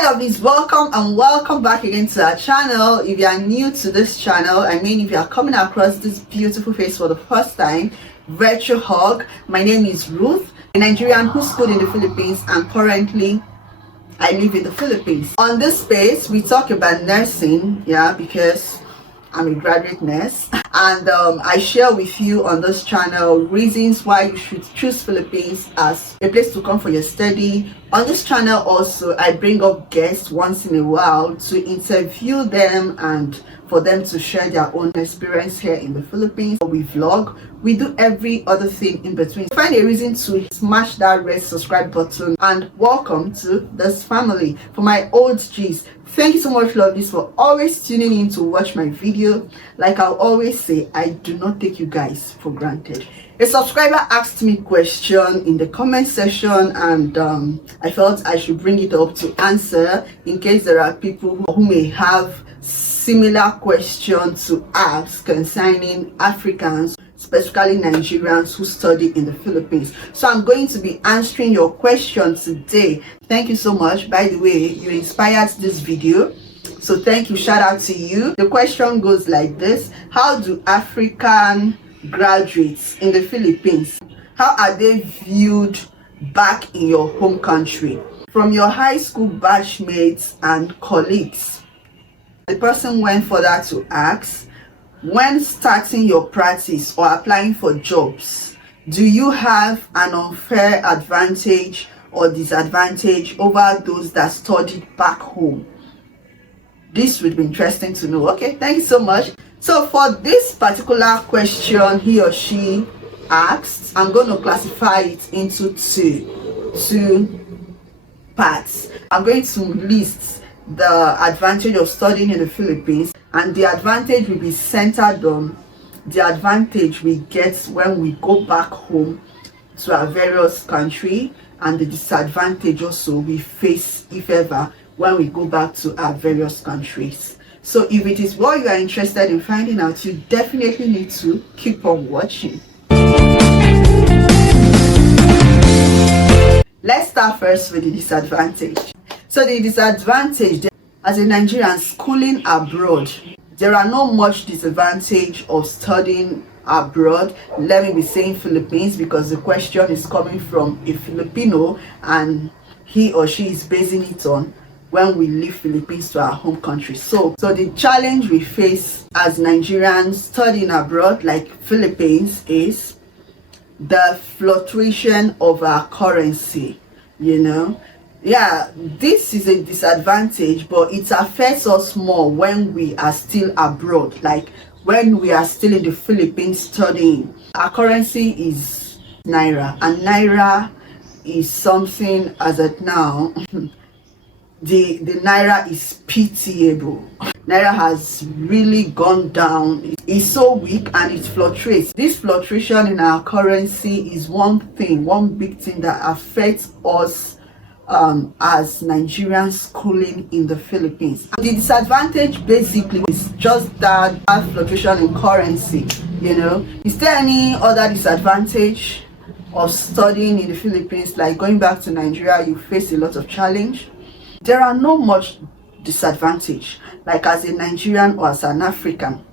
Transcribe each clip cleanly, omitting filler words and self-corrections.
Hi lovelies, welcome and welcome back again to our channel. If you are new to this channel, if you are coming across this beautiful face for the first time, virtual hug. My name is Ruth, a Nigerian who schooled in the Philippines, and currently I live in the Philippines. On this space we talk about nursing, because I'm a graduate nurse, and I share with you on this channel reasons why you should choose Philippines as a place to come for your study. On this channel also, I bring up guests once in a while to interview them and for them to share their own experience here in the Philippines. We vlog, we do every other thing in between. Find a reason to smash that red subscribe button, and welcome to this family. For my old G's, thank you so much lovelies for always tuning in to watch my video. Like I always say, I do not take you guys for granted. A subscriber asked me a question in the comment section, and I felt I should bring it up to answer in case there are people who may have similar questions to ask concerning Africans, specifically Nigerians who study in the Philippines. So I'm going to be answering your questions today. Thank you so much. By the way, you inspired this video, so thank you. Shout out to you. The question goes like this: how do African graduates in the Philippines, how are they viewed back in your home country from your high school batchmates and colleagues? The person went further to ask, when starting your practice or applying for jobs, do you have an unfair advantage or disadvantage over those that studied back home? This would be interesting to know. Okay, thank you so much. So for this particular question he or she asked, I'm going to classify it into two parts. I'm going to list the advantage of studying in the Philippines, and the advantage will be centered on the advantage we get when we go back home to our various country, and the disadvantage also we face, if ever, when we go back to our various countries. So if it is what you are interested in finding out, you definitely need to keep on watching. Let's start first with the disadvantage. So the disadvantage, as a Nigerian schooling abroad, there are not much disadvantage of studying abroad. Let me be saying Philippines because the question is coming from a Filipino and he or she is basing it on when we leave Philippines to our home country. So the challenge we face as Nigerians studying abroad like Philippines is the fluctuation of our currency. This is a disadvantage, but it affects us more when we are still abroad, like when we are still in the Philippines studying. Our currency is Naira, and Naira is something as at now the Naira is pitiable. Naira has really gone down. It's so weak and it fluctuates. This fluctuation in our currency is one big thing that affects us as Nigerians schooling in the Philippines. The disadvantage basically is just that fluctuation in currency. Is there any other disadvantage of studying in the Philippines? Like going back to Nigeria, you face a lot of challenge. There are not much disadvantage, like as a Nigerian or as an African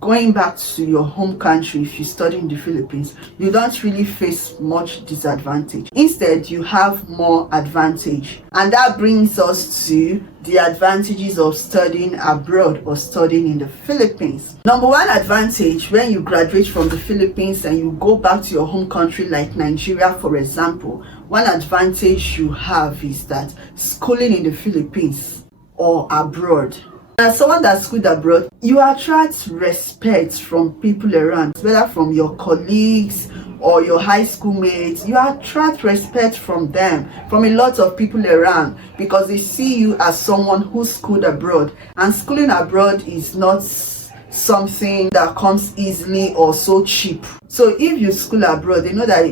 going back to your home country. If you study in the Philippines, you don't really face much disadvantage. Instead, you have more advantage, and that brings us to the advantages of studying abroad or studying in the Philippines. Number one advantage, when you graduate from the Philippines and you go back to your home country like Nigeria, for example, one advantage you have is that schooling in the Philippines or abroad, as someone that schooled abroad, you attract respect from people around, whether from your colleagues or your high school mates. You attract respect from them, from a lot of people around, because they see you as someone who schooled abroad. And schooling abroad is not something that comes easily or so cheap. So if you school abroad, they know that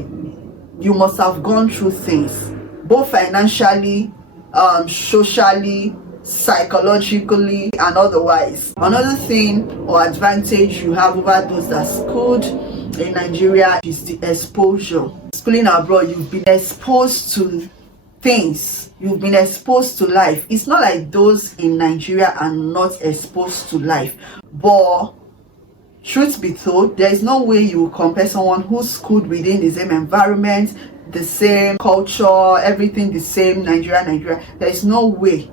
you must have gone through things, both financially, socially, psychologically, and otherwise. Another thing or advantage you have over those that schooled in Nigeria is the exposure. Schooling abroad, you've been exposed to things, you've been exposed to life. It's not like those in Nigeria are not exposed to life, but truth be told, there is no way you will compare someone who's schooled within the same environment, the same culture, everything the same, Nigeria. There is no way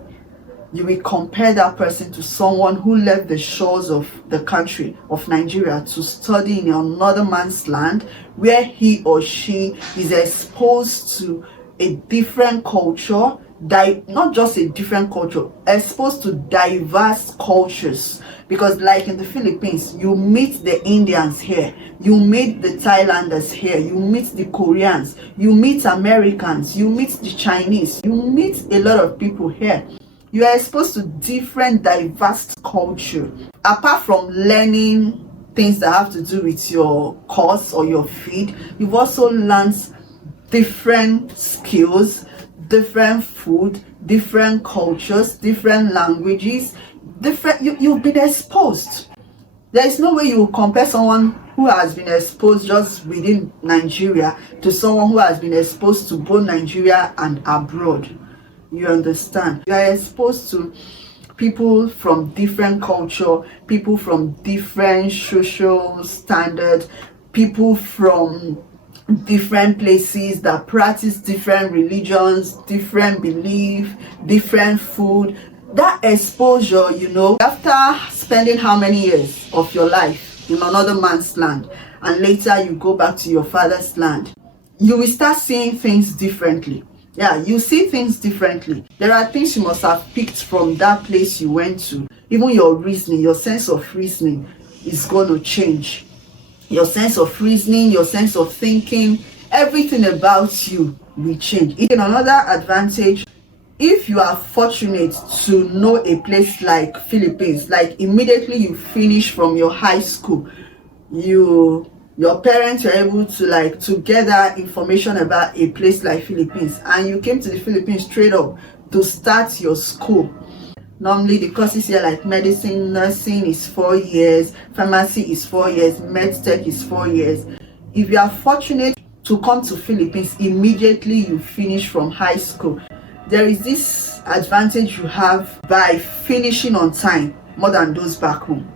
you will compare that person to someone who left the shores of the country of Nigeria to study in another man's land, where he or she is exposed to a different culture, not just a different culture, exposed to diverse cultures. Because like in the Philippines, you meet the Indians here, you meet the Thailanders here, you meet the Koreans, you meet Americans, you meet the Chinese, you meet a lot of people here. You are exposed to different diverse culture. Apart from learning things that have to do with your course or your field, you've also learned different skills, different food, different cultures, different languages, you've been exposed. There is no way you will compare someone who has been exposed just within Nigeria to someone who has been exposed to both Nigeria and abroad. You understand? You are exposed to people from different culture, people from different social standards, people from different places that practice different religions, different belief, different food. That exposure, after spending how many years of your life in another man's land, and later you go back to your father's land, you will start seeing things differently. Yeah, you see things differently. There are things you must have picked from that place you went to. Even your reasoning, your sense of reasoning is going to change. Your sense of reasoning, your sense of thinking, everything about you will change. In another advantage, if you are fortunate to know a place like Philippines, like immediately you finish from your high school, your parents were able to gather information about a place like Philippines, and you came to the Philippines straight up to start your school. Normally the courses here, like medicine, nursing is 4 years, pharmacy is 4 years, medtech is 4 years. If you are fortunate to come to Philippines immediately you finish from high school, there is this advantage you have by finishing on time more than those back home.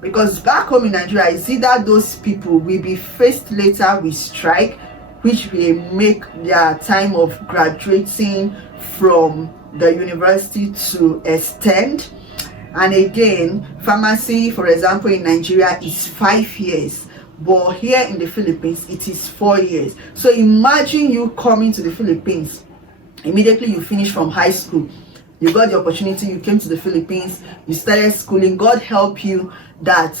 Because back home in Nigeria, it's either those people will be faced later with strike, which will make their time of graduating from the university to extend. And again, pharmacy, for example, in Nigeria is 5 years, but here in the Philippines it is 4 years. So imagine you coming to the Philippines immediately you finish from high school, you got the opportunity, you came to the Philippines, you started schooling. God help you that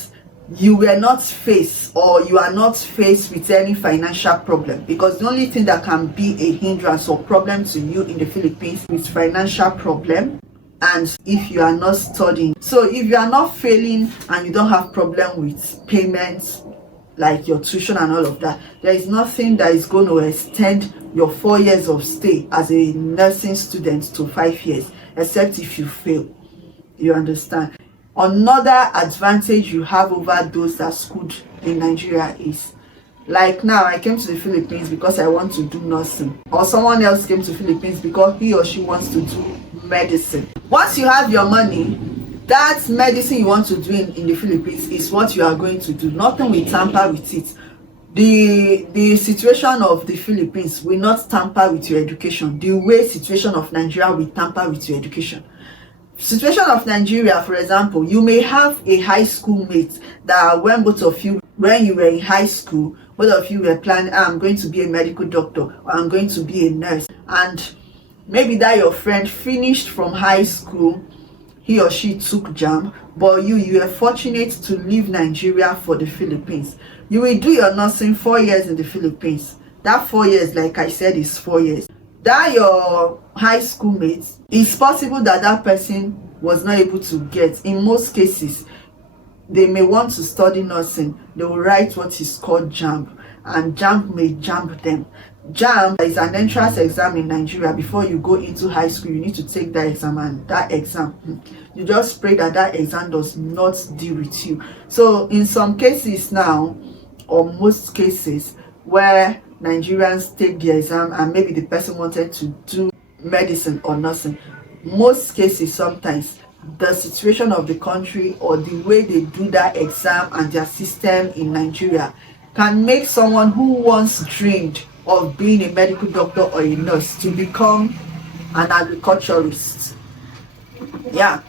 you were not faced, or you are not faced with any financial problem, because the only thing that can be a hindrance or problem to you in the Philippines is financial problem, and if you are not studying. So if you are not failing and you don't have problem with payments like your tuition and all of that, there is nothing that is going to extend your 4 years of stay as a nursing student to 5 years, except if you fail. You understand? Another advantage you have over those that schooled in Nigeria is, like now I came to the Philippines because I want to do nursing, or someone else came to Philippines because he or she wants to do medicine. Once you have your money, that medicine you want to do in the Philippines is what you are going to do. Nothing will tamper with it. The situation of the Philippines will not tamper with your education the way situation of Nigeria will tamper with your education. Situation of Nigeria, for example, you may have a high school mate that when you were in high school, both of you were planning, I'm going to be a medical doctor, or I'm going to be a nurse, and maybe that your friend finished from high school, he or she took JAMB, but you were fortunate to leave Nigeria for the Philippines. You will do your nursing 4 years in the Philippines. That 4 years, like I said, is 4 years. That your high school mates, it's possible that that person was not able to get. In most cases, they may want to study nursing. They will write what is called JAMB, and JAMB may jump them. JAMB is an entrance exam in Nigeria. Before you go into high school, you need to take that exam, and that exam, you just pray that that exam does not deal with you. So in some cases now, or most cases, where Nigerians take the exam and maybe the person wanted to do medicine or nursing. Most cases, sometimes the situation of the country or the way they do that exam and their system in Nigeria can make someone who once dreamed of being a medical doctor or a nurse to become an agriculturist. Yeah,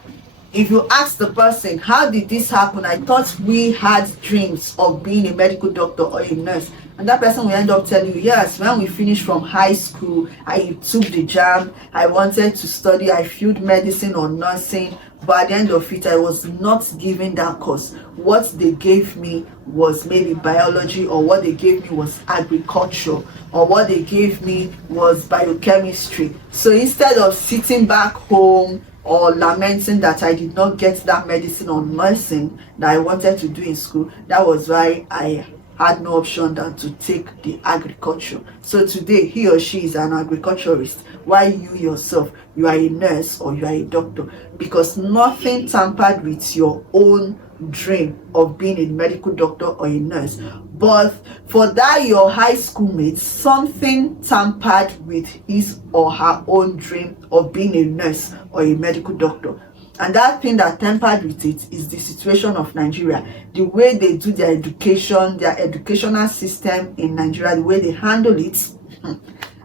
if you ask the person, how did this happen? I thought we had dreams of being a medical doctor or a nurse. And that person will end up telling you, yes, when we finished from high school, I took the jam, I wanted to study, I filled medicine or nursing, but at the end of it, I was not given that course. What they gave me was maybe biology, or what they gave me was agriculture, or what they gave me was biochemistry. So instead of sitting back home or lamenting that I did not get that medicine or nursing that I wanted to do in school, that was why I had no option than to take the agriculture. So today he or she is an agriculturist, while you yourself, you are a nurse or you are a doctor, because nothing tampered with your own dream of being a medical doctor or a nurse. But for that your high school mate, something tampered with his or her own dream of being a nurse or a medical doctor. And that thing that tampered with it is the situation of Nigeria, the way they do their education, their educational system in Nigeria, the way they handle it.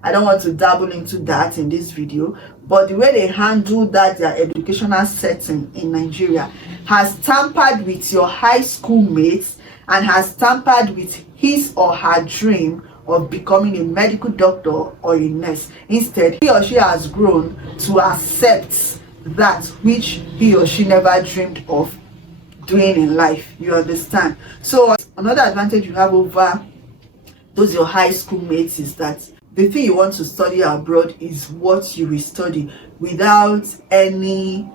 I don't want to dabble into that in this video, but the way they handle that, their educational setting in Nigeria, has tampered with your high school mates and has tampered with his or her dream of becoming a medical doctor or a nurse. Instead, he or she has grown to accept that which he or she never dreamed of doing in life. You understand? So another advantage you have over those your high school mates is that the thing you want to study abroad is what you will study without anybody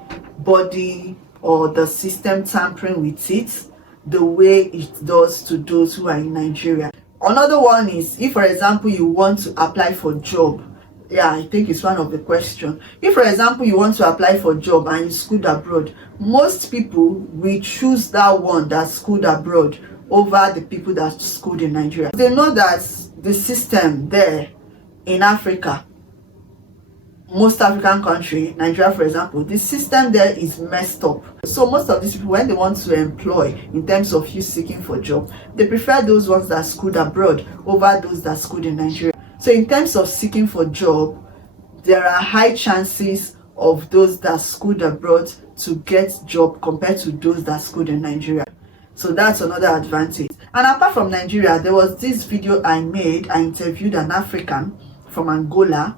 or the system tampering with it the way it does to those who are in Nigeria. Another one is, if for example you want to apply for a job, yeah, I think it's one of the questions. If for example you want to apply for a job and you schooled abroad, most people will choose that one that schooled abroad over the people that schooled in Nigeria. They know that the system there in Africa, most African country, Nigeria for example, the system there is messed up. So most of these people, when they want to employ, in terms of you seeking for a job, they prefer those ones that schooled abroad over those that schooled in Nigeria. So in terms of seeking for a job, there are high chances of those that schooled abroad to get job compared to those that schooled in Nigeria. So that's another advantage. And apart from Nigeria, there was this video I made. I interviewed an African from Angola,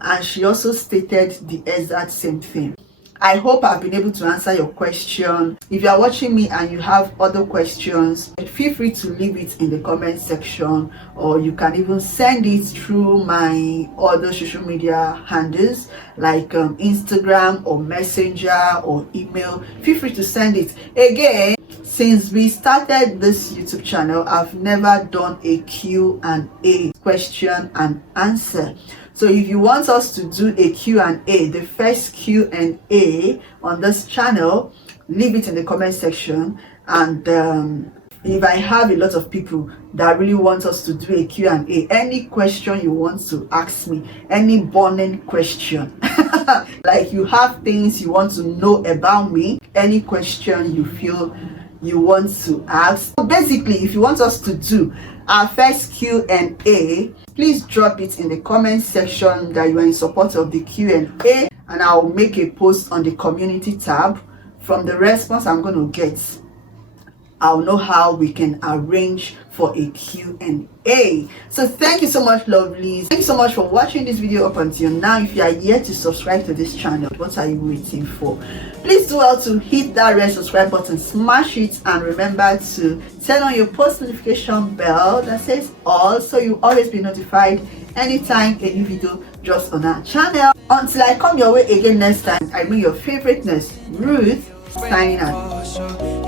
and she also stated the exact same thing. I hope I've been able to answer your question. If you are watching me and you have other questions, feel free to leave it in the comment section, or you can even send it through my other social media handles like Instagram or Messenger or email. Feel free to send it. Again, since we started this YouTube channel, I've never done a Q&A, question and answer. So if you want us to do a Q&A, the first Q&A on this channel, leave it in the comment section. And if I have a lot of people that really want us to do a Q&A, any question you want to ask me, any burning question, like you have things you want to know about me, any question you feel you want to ask. So basically, if you want us to do our first Q&A, please drop it in the comment section that you are in support of the Q&A, and I'll make a post on the community tab. From the response I'm going to get, I'll know how we can arrange for a Q&A. So thank you so much, lovelies. Thank you so much for watching this video up until now. If you are yet to subscribe to this channel, what are you waiting for? Please do well to hit that red subscribe button, smash it, and remember to turn on your post notification bell that says all, so you always be notified anytime a new video drops on our channel. Until I come your way again next time, I bring your favorite nurse, Ruth, signing out.